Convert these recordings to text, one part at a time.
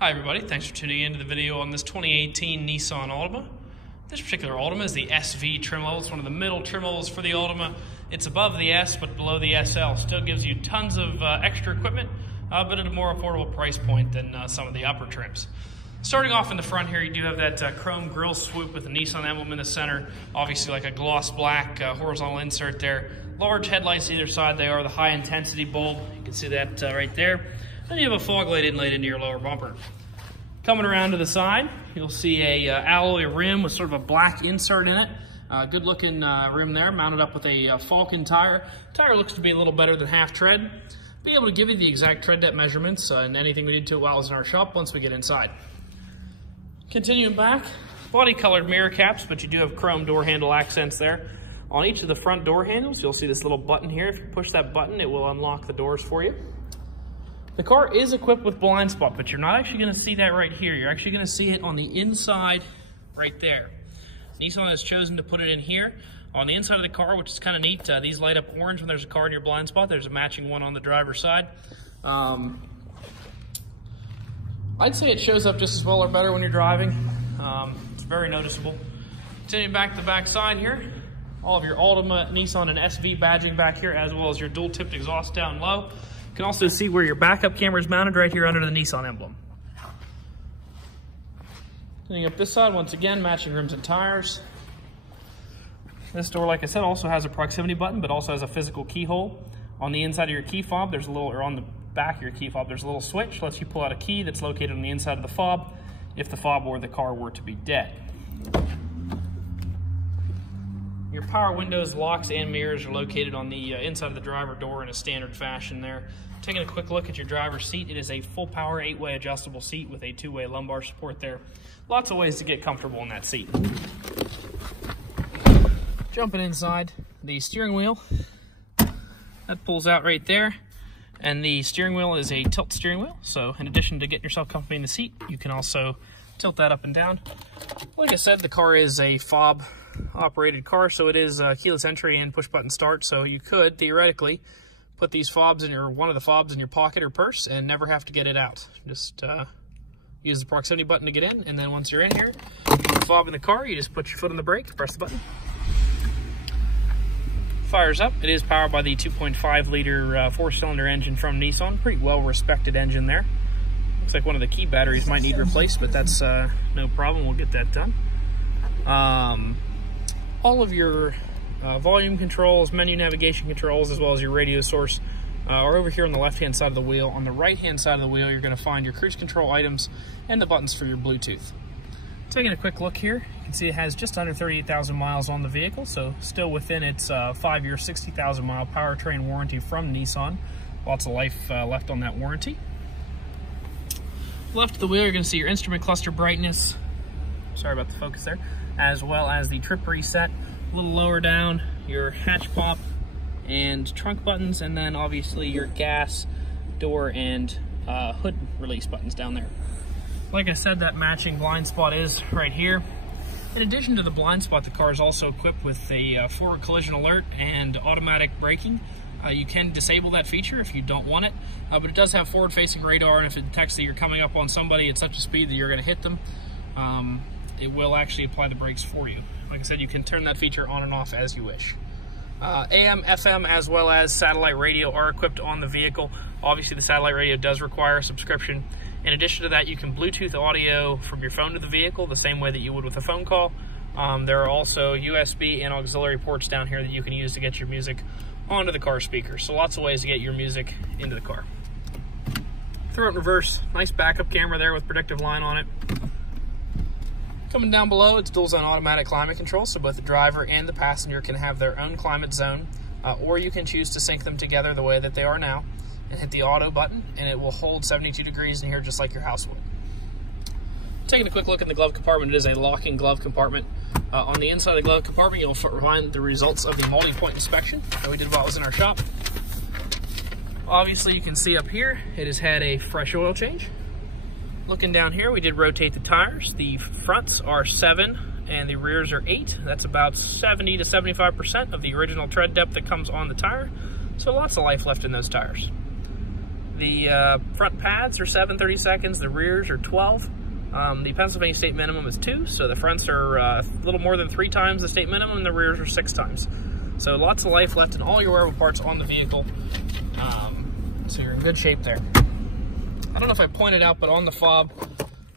Hi everybody, thanks for tuning into the video on this 2018 Nissan Altima. This particular Altima is the SV trim level. It's one of the middle trim levels for the Altima. It's above the S but below the SL. Still gives you tons of extra equipment, but at a more affordable price point than some of the upper trims. Starting off in the front here, you do have that chrome grille swoop with the Nissan emblem in the center. Obviously like a gloss black horizontal insert there. Large headlights either side. They are the high intensity bulb. You can see that right there. Then you have a fog light inlaid into your lower bumper. Coming around to the side, you'll see a alloy rim with sort of a black insert in it. Good looking rim there, mounted up with a Falcon tire. Tire looks to be a little better than half tread. Be able to give you the exact tread depth measurements and anything we did to it while it was in our shop once we get inside. Continuing back, body colored mirror caps, but you do have chrome door handle accents there. On each of the front door handles, you'll see this little button here. If you push that button, it will unlock the doors for you. The car is equipped with blind spot, but you're not actually going to see that right here. You're actually going to see it on the inside right there. Nissan has chosen to put it in here on the inside of the car, which is kind of neat. These light up orange when there's a car in your blind spot. There's a matching one on the driver's side. I'd say it shows up just as well or better when you're driving. It's very noticeable. Continuing back to the back side here, all of your Altima, Nissan, and SV badging back here, as well as your dual tipped exhaust down low. You can also see where your backup camera is mounted right here under the Nissan emblem. Continuing up this side, once again, matching rims and tires. This door, like I said, also has a proximity button, but also has a physical keyhole. On the inside of your key fob, there's a little, or on the back of your key fob, there's a little switch. Lets you pull out a key that's located on the inside of the fob if the fob or the car were to be dead. Your power windows, locks, and mirrors are located on the inside of the driver door in a standard fashion there. Taking a quick look at your driver's seat, it is a full power 8-way adjustable seat with a 2-way lumbar support there. Lots of ways to get comfortable in that seat. Jumping inside, the steering wheel, that pulls out right there. And the steering wheel is a tilt steering wheel. So in addition to getting yourself comfortably in the seat, you can also tilt that up and down. Like I said, the car is a fob operated car, so it is keyless entry and push button start. So you could theoretically put these fobs in one of the fobs in your pocket or purse and never have to get it out. Just use the proximity button to get in, and then once you're in here, the fob in the car, you just put your foot on the brake, press the button. Fires up. It is powered by the 2.5 liter 4-cylinder engine from Nissan. Pretty well respected engine there. Looks like one of the key batteries might need replaced, but that's no problem. We'll get that done. All of your volume controls, menu navigation controls, as well as your radio source are over here on the left-hand side of the wheel. On the right-hand side of the wheel, you're going to find your cruise control items and the buttons for your Bluetooth. Taking a quick look here, you can see it has just under 38,000 miles on the vehicle, so still within its 5-year, 60,000 mile powertrain warranty from Nissan. Lots of life left on that warranty. Left of the wheel, you're going to see your instrument cluster brightness. Sorry about the focus there. As well as the trip reset. A little lower down, your hatch pop and trunk buttons, and then obviously your gas, door, and hood release buttons down there. Like I said, that matching blind spot is right here. In addition to the blind spot, the car is also equipped with a forward collision alert and automatic braking. You can disable that feature if you don't want it, but it does have forward-facing radar, and if it detects that you're coming up on somebody at such a speed that you're going to hit them, it will actually apply the brakes for you. Like I said, you can turn that feature on and off as you wish. AM, FM, as well as satellite radio are equipped on the vehicle. Obviously, the satellite radio does require a subscription. In addition to that, you can Bluetooth audio from your phone to the vehicle the same way that you would with a phone call. There are also USB and auxiliary ports down here that you can use to get your music onto the car speakers. So lots of ways to get your music into the car. Throw it in reverse. Nice backup camera there with predictive line on it. Coming down below, it's dual zone automatic climate control, so both the driver and the passenger can have their own climate zone, or you can choose to sync them together the way that they are now and hit the auto button, and it will hold 72 degrees in here just like your house would. Taking a quick look in the glove compartment, it is a locking glove compartment. On the inside of the glove compartment, you'll find the results of the multi-point inspection that we did while it was in our shop. Obviously, you can see up here, it has had a fresh oil change. Looking down here, we did rotate the tires. The fronts are 7 and the rears are 8. That's about 70 to 75% of the original tread depth that comes on the tire. So lots of life left in those tires. The front pads are 7/30 seconds, the rears are 12. The Pennsylvania state minimum is 2, so the fronts are a little more than 3 times the state minimum, and the rears are 6 times. So lots of life left in all your wearable parts on the vehicle. So you're in good shape there. I don't know if I pointed out, but on the fob,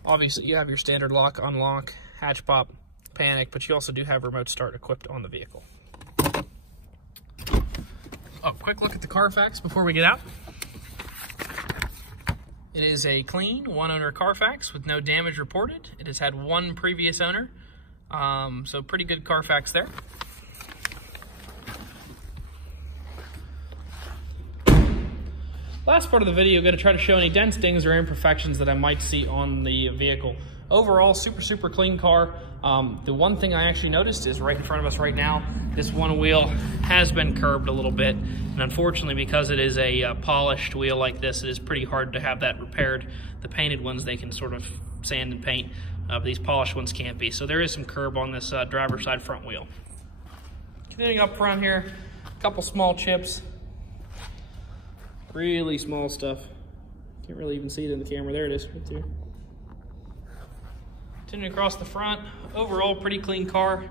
obviously you have your standard lock, unlock, hatch pop, panic, but you also do have remote start equipped on the vehicle. Oh, quick look at the Carfax before we get out. It is a clean one-owner Carfax with no damage reported. It has had 1 previous owner, so pretty good Carfax there. Last part of the video, I'm going to try to show any dents, dings, or imperfections that I might see on the vehicle. Overall, super clean car. The one thing I actually noticed is right in front of us right now, this one wheel has been curbed a little bit. And unfortunately, because it is a polished wheel like this, it is pretty hard to have that repaired. The painted ones, they can sort of sand and paint, but these polished ones can't be. So there is some curb on this driver's side front wheel. Continuing up front here, a couple small chips. Really small stuff. Can't really even see it in the camera. There it is, right there. Continuing across the front, overall pretty clean car.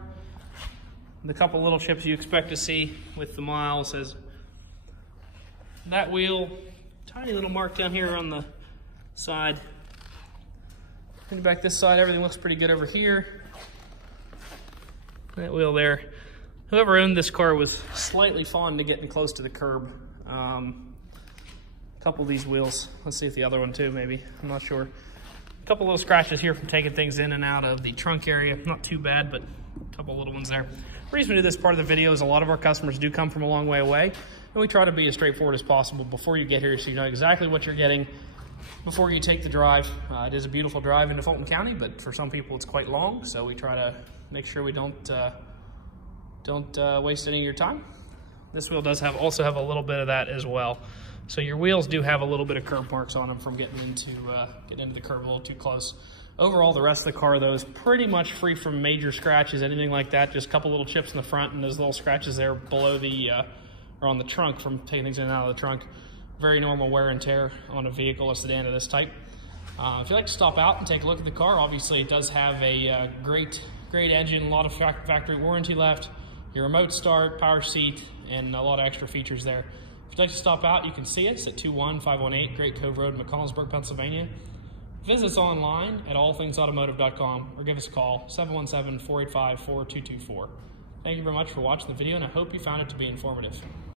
The couple little chips you expect to see with the miles is that wheel, tiny little mark down here on the side. And back this side, everything looks pretty good over here. That wheel there. Whoever owned this car was slightly fond of getting close to the curb. Couple of these wheels. Let's see if the other one too, maybe. I'm not sure. A couple little scratches here from taking things in and out of the trunk area. Not too bad, but a couple little ones there. The reason we do this part of the video is a lot of our customers do come from a long way away, and we try to be as straightforward as possible before you get here so you know exactly what you're getting before you take the drive. It is a beautiful drive into Fulton County, but for some people it's quite long, so we try to make sure we don't waste any of your time. This wheel does also have a little bit of that as well. So your wheels do have a little bit of curb marks on them from getting into the curb a little too close. Overall, the rest of the car, though, is pretty much free from major scratches, anything like that. Just a couple little chips in the front and those little scratches there below the, or on the trunk from taking things in and out of the trunk. Very normal wear and tear on a vehicle, a sedan of this type. If you'd like to stop out and take a look at the car, obviously it does have a great engine, a lot of factory warranty left, your remote start, power seat, and a lot of extra features there. If you'd like to stop out, you can see us at 21518 Great Cove Road, McConnellsburg, Pennsylvania. Visit us online at allthingsautomotive.com or give us a call, 717-485-4224. Thank you very much for watching the video, and I hope you found it to be informative.